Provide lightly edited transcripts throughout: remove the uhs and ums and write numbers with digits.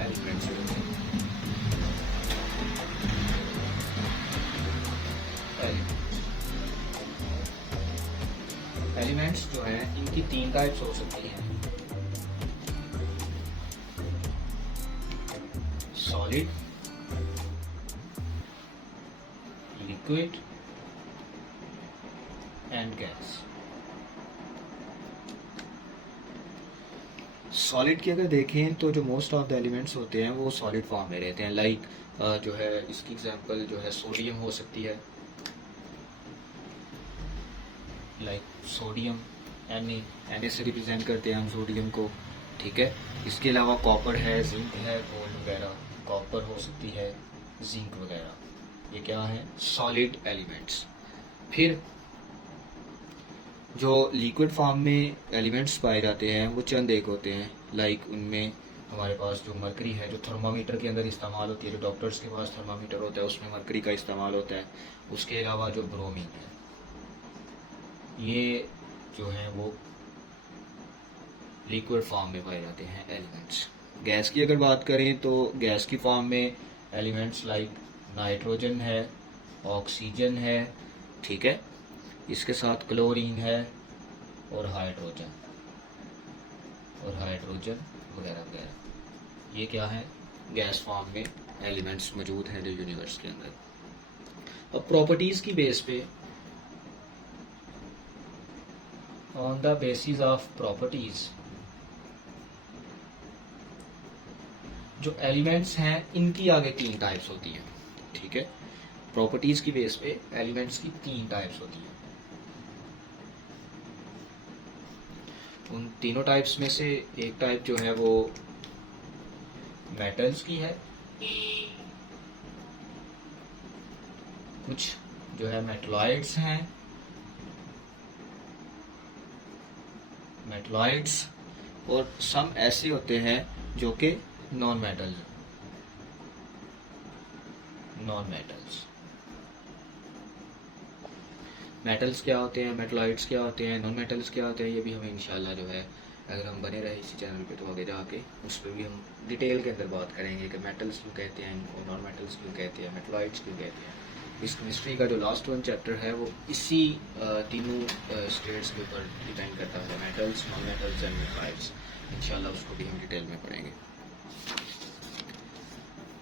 Elements होते हैं। Elements जो हैं इनकी तीन टाइप्स हो सकती हैं, solid, liquid and gas. Solid की अगर देखें तो जो मोस्ट ऑफ द एलिमेंट्स होते हैं वो सॉलिड फॉर्म में रहते हैं। लाइक जो है इसकी एग्जांपल जो है सोडियम हो सकती है, लाइक सोडियम Na से रिप्रेजेंट करते हैं हम सोडियम को, ठीक है। इसके अलावा कॉपर है, जिंक है, गोल्ड वगैरह, कॉपर हो सकती है, जिंक वगैरह, ये क्या है सॉलिड एलिमेंट्स। फिर जो लिक्विड फॉर्म में एलिमेंट्स पाए जाते हैं वो चंद एक होते हैं। लाइक उनमें हमारे पास जो मरकरी है, जो थर्मामीटर के अंदर इस्तेमाल होती है, जो डॉक्टर्स के पास थर्मामीटर होता है उसमें मरकरी का इस्तेमाल होता है। उसके अलावा जो ब्रोमीन है, ये जो है वो लिक्विड फॉर्म में पाए जाते हैं एलिमेंट्स। गैस की अगर बात करें तो गैस की फॉर्म में एलिमेंट्स लाइक नाइट्रोजन है, ऑक्सीजन है, ठीक है, इसके साथ क्लोरीन है और हाइड्रोजन वगैरह वगैरह, ये क्या है गैस फॉर्म में एलिमेंट्स मौजूद हैं जो यूनिवर्स के अंदर। अब प्रॉपर्टीज़ की बेस पे, on the basis of properties, जो एलिमेंट्स हैं इनकी आगे तीन टाइप्स होती हैं, ठीक है। प्रॉपर्टीज़ की बेस पे एलिमेंट्स की तीन टाइप्स होती हैं। उन तीनों टाइप्स में से एक टाइप जो है वो मेटल्स की है, कुछ जो है मेटलॉइड्स हैं, मेटलॉइड्स, और सम ऐसे होते हैं जो कि नॉन मेटल्स। मेटल्स क्या होते हैं, मेटलॉइड्स क्या होते हैं, नॉन मेटल्स क्या होते हैं, ये भी हमें इंशाल्लाह जो है अगर हम बने रहे इसी चैनल पे तो आगे जाके उस पर भी हम डिटेल के अंदर बात करेंगे कि मेटल्स क्यों कहते हैं इनको, नॉन मेटल्स क्यों कहते हैं, मेटलॉइड्स क्यों कहते हैं। इस केमिस्ट्री का जो लास्ट वन चैप्टर है वो इसी तीनों स्टेट्स के ऊपर डिपेंड करता है, metals, non metals and metalloids. इंशाल्लाह उसको भी हम डिटेल में पढ़ेंगे।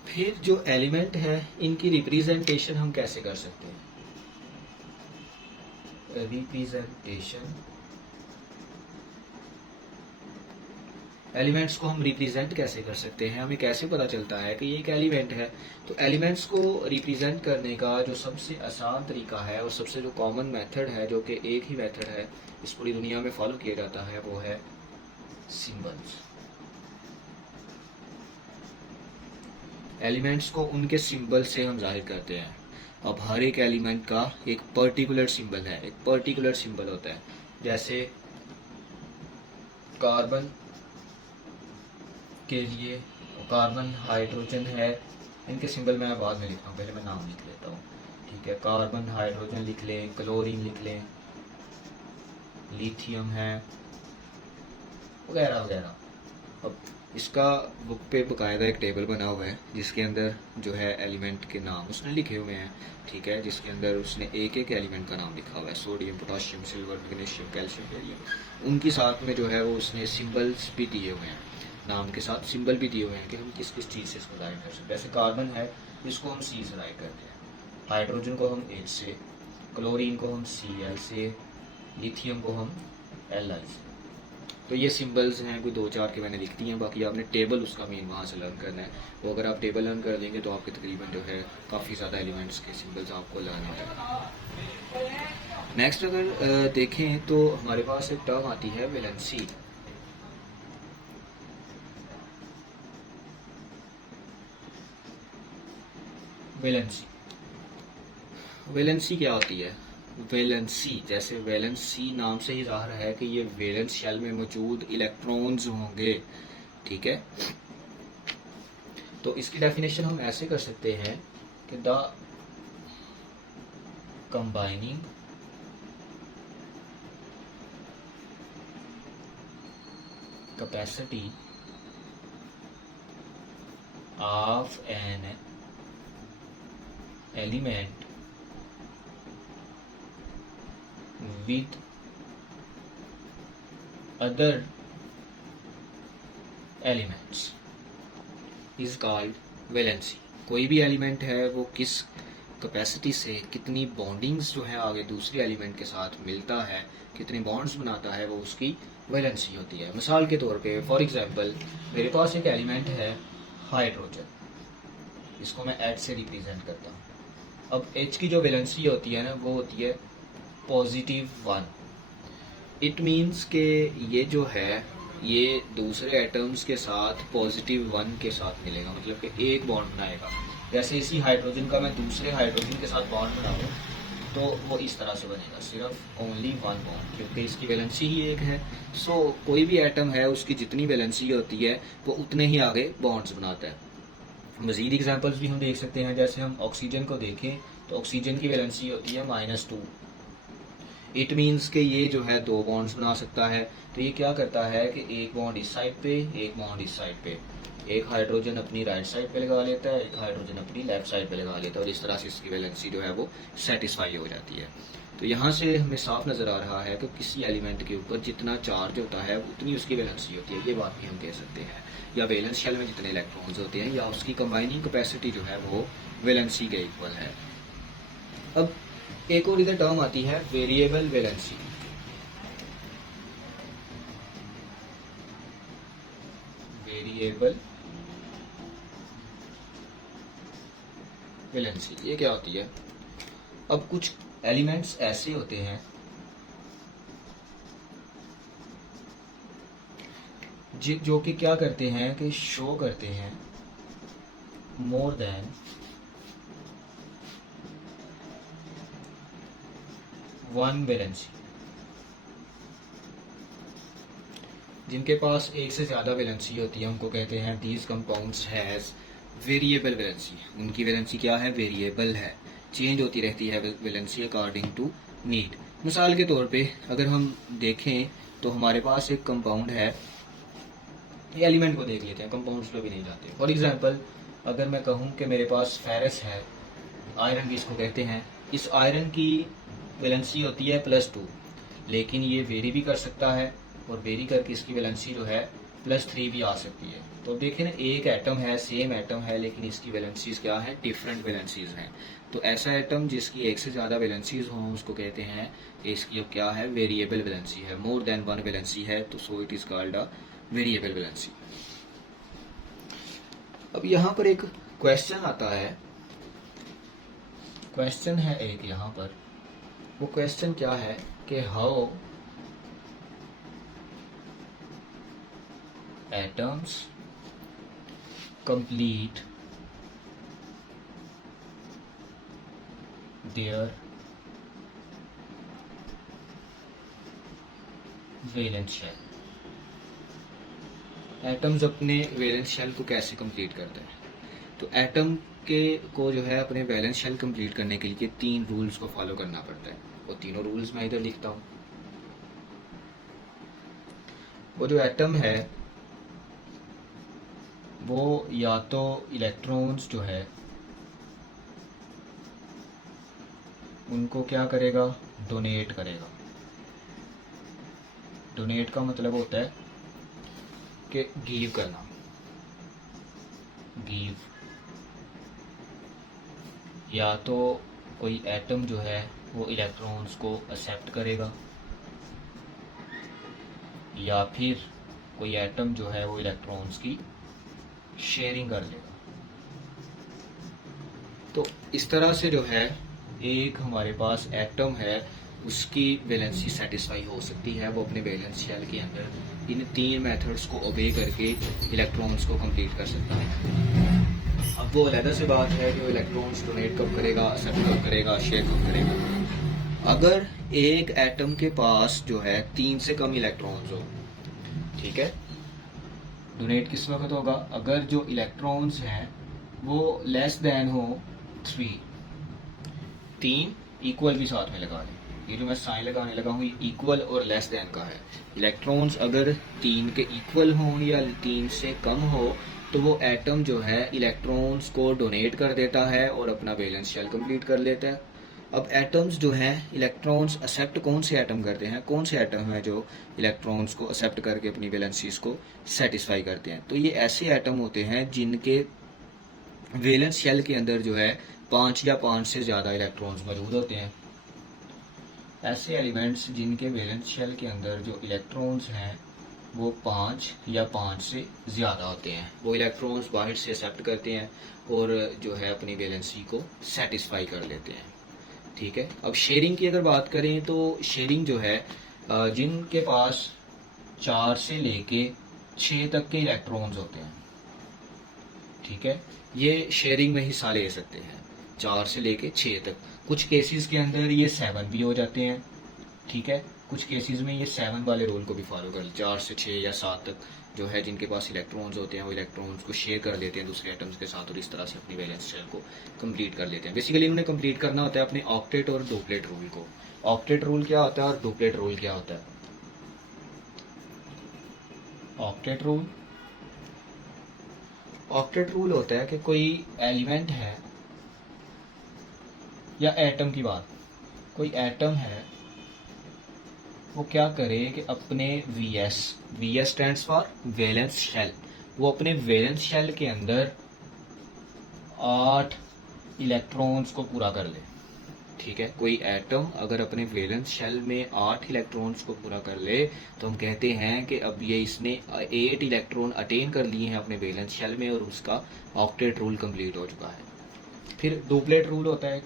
फिर जो एलिमेंट है इनकी रिप्रेजेंटेशन हम कैसे कर सकते हैं। रिप्रेजेंटेशन, एलिमेंट्स को हम रिप्रेजेंट कैसे कर सकते हैं, हमें कैसे पता चलता है कि ये एक एलिमेंट है। तो एलिमेंट्स को रिप्रेजेंट करने का जो सबसे आसान तरीका है और सबसे जो कॉमन मेथड है, जो कि एक ही मेथड है इस पूरी दुनिया में फॉलो किया जाता है, वो है सिंबल्स। एलिमेंट्स को उनके सिंबल से हम जाहिर करते हैं। अब हर एक एलिमेंट का एक पर्टिकुलर सिंबल है, एक पर्टिकुलर सिंबल होता है। जैसे कार्बन के लिए कार्बन, हाइड्रोजन है, इनके सिंबल मैं बाद में लिखता हूँ, पहले मैं नाम लिख लेता हूँ, ठीक है। कार्बन, हाइड्रोजन लिख लें, क्लोरीन लिख लें, लिथियम है, वगैरह वगैरह। अब इसका बुक पे बकायदा एक टेबल बना हुआ है जिसके अंदर जो है एलिमेंट के नाम उसने लिखे हुए हैं, ठीक है, जिसके अंदर उसने एक एक एलिमेंट का नाम लिखा हुआ है, sodium, potassium, silver, magnesium, calcium, barium. उनके साथ में जो है वो उसने सिंबल्स भी दिए हुए हैं, नाम के साथ सिंबल भी दिए हुए हैं कि हम किस किस चीज़ से इसको जाहिर कर सकते हैं। जैसे कार्बन है, इसको हम C से जाहिर करते हैं, हाइड्रोजन को हम H से, क्लोरीन को हम Cl से, लिथियम को हम Li से। तो ये सिंबल्स हैं, कोई दो चार के मैंने लिख दिए हैं, बाकी आपने टेबल उसका मेन वहाँ से लर्न करना है। वो अगर आप टेबल लर्न कर देंगे तो आपके तकरीबन जो है काफ़ी ज़्यादा एलिमेंट्स के सिंबल्स आपको लर्न हो जाएंगे। नेक्स्ट अगर देखें तो हमारे पास एक टर्म आती है वैलेंसी। वैलेंसी क्या होती है। वैलेंसी, जैसे वैलेंसी नाम से ही ज़ाहिर है कि ये वैलेंस शेल में मौजूद इलेक्ट्रॉन्स होंगे, ठीक है। तो इसकी डेफिनेशन हम ऐसे कर सकते हैं कि the combining capacity of an element with other elements is called valency. कोई भी एलिमेंट है वो किस कैपेसिटी से कितनी बॉन्डिंग्स जो है आगे दूसरे एलिमेंट के साथ मिलता है, कितनी बॉन्ड्स बनाता है, वो उसकी वैलेंसी होती है। मिसाल के तौर पे फॉर एग्जांपल मेरे पास एक एलिमेंट है हाइड्रोजन, इसको मैं H से रिप्रेजेंट करता हूँ। अब H की जो वैलेंसी होती है ना वो होती है +1। इट मीन्स के ये जो है ये दूसरे एटम्स के साथ +1 के साथ मिलेगा, मतलब कि एक बॉन्ड बनाएगा। जैसे इसी हाइड्रोजन का मैं दूसरे हाइड्रोजन के साथ बॉन्ड बनाऊँ तो वो इस तरह से बनेगा, सिर्फ ओनली 1 बॉन्ड, क्योंकि इसकी वैलेंसी ही एक है। सो कोई भी एटम है उसकी जितनी वैलेंसी होती है वो उतने ही आगे बॉन्ड्स बनाता है। मज़ीद एग्जांपल्स भी हम देख सकते हैं, जैसे हम ऑक्सीजन को देखें तो ऑक्सीजन की वैलेंसी होती है -2। इट मीन्स कि ये जो है 2 बॉन्ड्स बना सकता है। तो ये क्या करता है कि एक बॉन्ड इस साइड पे, एक बॉन्ड इस साइड पे, एक हाइड्रोजन अपनी राइट साइड पे लगा लेता है, एक हाइड्रोजन अपनी लेफ्ट साइड पे लगा लेता है, और इस तरह से इसकी वैलेंसी जो है वो सेटिस्फाई हो जाती है। तो यहाँ से हमें साफ नज़र आ रहा है कि किसी एलिमेंट के ऊपर जितना चार्ज होता है उतनी उसकी वैलेंसी होती है, ये बात भी हम कह सकते हैं। या वैलेंस शेल में जितने इलेक्ट्रॉन्स होते हैं या उसकी कंबाइनिंग कैपेसिटी जो है वो वैलेंसी के इक्वल है। अब एक और इधर टर्म आती है वेरिएबल वैलेंसी। वेरिएबल वैलेंसी ये क्या होती है? अब कुछ एलिमेंट्स ऐसे होते हैं जो कि क्या करते हैं कि शो करते हैं मोर देन 1 वैलेंसी। जिनके पास एक से ज़्यादा वैलेंसी होती है उनको कहते हैं these compounds has variable valency. उनकी वैलेंसी क्या है? वेरिएबल है, चेंज होती रहती है वैलेंसी अकॉर्डिंग टू नीड। मिसाल के तौर पे अगर हम देखें तो हमारे पास एक कंपाउंड है, ये एलिमेंट को देख लेते हैं, कंपाउंड्स पे भी नहीं जाते। फॉर एग्जांपल अगर मैं कहूँ कि मेरे पास फेरस है, आयरन भी इसको कहते हैं, इस आयरन की वैलेंसी होती है +2, लेकिन ये वेरी भी कर सकता है और वेरी करके इसकी वैलेंसी जो है +3 भी आ सकती है। तो देखें ना, एक एटम है, सेम एटम है, लेकिन इसकी वैलेंसीज क्या है? डिफरेंट वैलेंसीज हैं। तो ऐसा एटम जिसकी एक से ज़्यादा वैलेंसीज हों उसको कहते हैं कि इसकी अब क्या है? वेरिएबल वैलेंसी है, मोर देन 1 वैलेंसी है, तो so it is called a variable valency. अब यहाँ पर एक क्वेश्चन आता है, क्वेश्चन है एक यहाँ पर, वो क्वेश्चन क्या है कि how atoms complete their valence shell। Atoms अपने वैलेंस शेल को कैसे कंप्लीट करते हैं? तो एटम के को जो है अपने वैलेंस शेल कंप्लीट करने के लिए 3 रूल्स को फॉलो करना पड़ता है। वो तीनों रूल्स मैं इधर लिखता हूँ। वो जो एटम है वो या तो इलेक्ट्रॉन्स जो है उनको क्या करेगा? डोनेट करेगा। डोनेट का मतलब होता है कि गिव करना, गिव। या तो कोई एटम जो है वो इलेक्ट्रॉन्स को एक्सेप्ट करेगा, या फिर कोई एटम जो है वो इलेक्ट्रॉन्स की शेयरिंग कर लेगा। तो इस तरह से जो है एक हमारे पास एटम है उसकी वैलेंसी सेटिस्फाई हो सकती है, वो अपने वैलेंस शेल के अंदर इन 3 मेथड्स को ओबे करके इलेक्ट्रॉन्स को कंप्लीट कर सकता है। अब वो अलग से बात है कि वो इलेक्ट्रॉन्स डोनेट कब करेगा, एक्सेप्ट कब करेगा, शेयर कब करेगा। अगर एक एटम के पास जो है 3 से कम इलेक्ट्रॉन्स हो, ठीक है, डोनेट किस वक्त होगा? अगर जो इलेक्ट्रॉन्स हैं वो लेस देन हो 3 इक्वल भी साथ में लगा लें। ये जो मैं साइन लगाने लगा हूँ ये इक्वल और लेस देन का है। इलेक्ट्रॉन्स अगर 3 के इक्वल हों या 3 से कम हो तो वो एटम जो है इलेक्ट्रॉन्स को डोनेट कर देता है और अपना वैलेंस शेल कंप्लीट कर लेता है। अब एटम्स जो हैं इलेक्ट्रॉन्स एक्सेप्ट कौन से एटम करते हैं, कौन से एटम हैं जो इलेक्ट्रॉन्स को एक्सेप्ट करके अपनी वैलेंसीज को सेटिस्फाई करते हैं? तो ये ऐसे एटम होते हैं जिनके वैलेंस शेल के अंदर जो है 5 या 5 से ज़्यादा इलेक्ट्रॉन्स मौजूद होते हैं। ऐसे एलिमेंट्स जिनके वैलेंस शेल के अंदर जो इलेक्ट्रॉन्स हैं वो 5 या 5 से ज़्यादा होते हैं, वो इलेक्ट्रॉन्स बाहर से एक्सेप्ट करते हैं और जो है अपनी वैलेंसी को सेटिस्फाई कर लेते हैं। ठीक है, अब शेयरिंग की अगर बात करें तो शेयरिंग जो है जिनके पास 4 से लेके 6 तक के इलेक्ट्रॉन्स होते हैं, ठीक है, ये शेयरिंग में हिस्सा ले सकते हैं 4 से लेके 6 तक। कुछ केसेस के अंदर ये 7 भी हो जाते हैं, ठीक है, कुछ केसेस में ये 7 वाले रूल को भी फॉलो कर 4 से 6 या 7 तक जो है जिनके पास इलेक्ट्रॉन्स होते हैं वो इलेक्ट्रॉन्स को शेयर कर देते हैं दूसरे एटम्स के साथ और इस तरह से अपनी वैलेंस शेल को कंप्लीट कर लेते हैं। बेसिकली उन्हें कंप्लीट करना होता है अपने ऑक्टेट और डुप्लेट रूल को। ऑक्टेट रूल क्या होता है और डुप्लेट रूल क्या होता है? ऑक्टेट रूल होता है कि कोई एलिमेंट है या एटम की बात, कोई एटम है वो क्या करे कि अपने VS stands for valence shell, वो अपने वैलेंस शेल के अंदर 8 इलेक्ट्रॉन्स को पूरा कर ले। ठीक है, कोई एटम अगर अपने वैलेंस शेल में 8 इलेक्ट्रॉन्स को पूरा कर ले तो हम कहते हैं कि अब ये इसने 8 इलेक्ट्रॉन अटेन कर लिए हैं अपने वैलेंस शेल में और उसका ऑक्टेट रूल कंप्लीट हो चुका है। फिर डुप्लेट रूल होता है एक,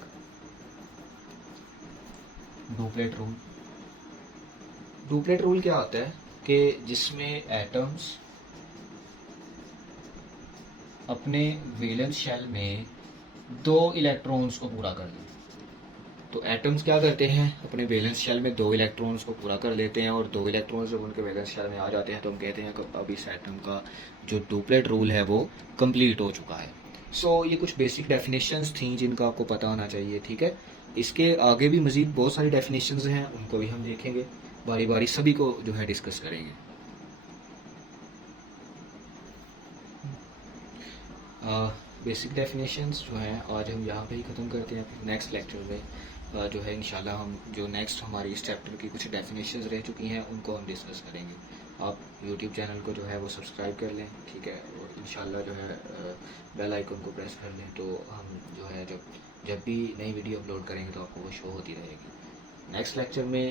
डुप्लेट रूल क्या होता है कि जिसमें एटम्स अपने वैलेंस शेल में 2 इलेक्ट्रॉन्स को पूरा कर लें। तो एटम्स क्या करते हैं अपने वैलेंस शेल में 2 इलेक्ट्रॉन्स को पूरा कर लेते हैं और 2 इलेक्ट्रॉन्स जब उनके वैलेंस शेल में आ जाते हैं तो हम कहते हैं कि अब इस एटम का जो डुप्लेट रूल है वो कंप्लीट हो चुका है। सो ये कुछ बेसिक डेफिनेशंस थी जिनका आपको पता होना चाहिए। ठीक है, इसके आगे भी मजीद बहुत सारी डेफिनेशंस हैं, उनको भी हम देखेंगे बारी बारी, सभी को जो है डिस्कस करेंगे। बेसिक डेफिनेशंस जो हैं आज हम यहाँ पे ही ख़त्म करते हैं। नेक्स्ट लेक्चर में जो है इंशाल्लाह हम जो नेक्स्ट हमारी इस चैप्टर की कुछ डेफिनेशंस रह चुकी हैं उनको हम डिस्कस करेंगे। आप यूट्यूब चैनल को जो है वो सब्सक्राइब कर लें, ठीक है, और इंशाल्लाह जो है बेल आइकन को प्रेस कर लें तो हम जो है जब भी नई वीडियो अपलोड करेंगे तो आपको वो शो होती रहेगी। नेक्स्ट लेक्चर में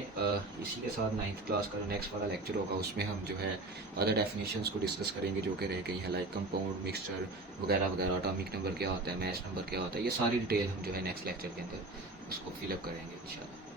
इसी के साथ 9th क्लास का नेक्स्ट वाला लेक्चर होगा, उसमें हम जो है अदर डेफिनेशंस को डिस्कस करेंगे जो कि रह गई हैं, लाइक कंपाउंड, मिक्सचर वगैरह वगैरह, एटॉमिक नंबर क्या होता है, मैच नंबर क्या होता है, ये सारी डिटेल हम जो है नेक्स्ट लेक्चर के अंदर उसको फिलअप करेंगे इंशाल्लाह।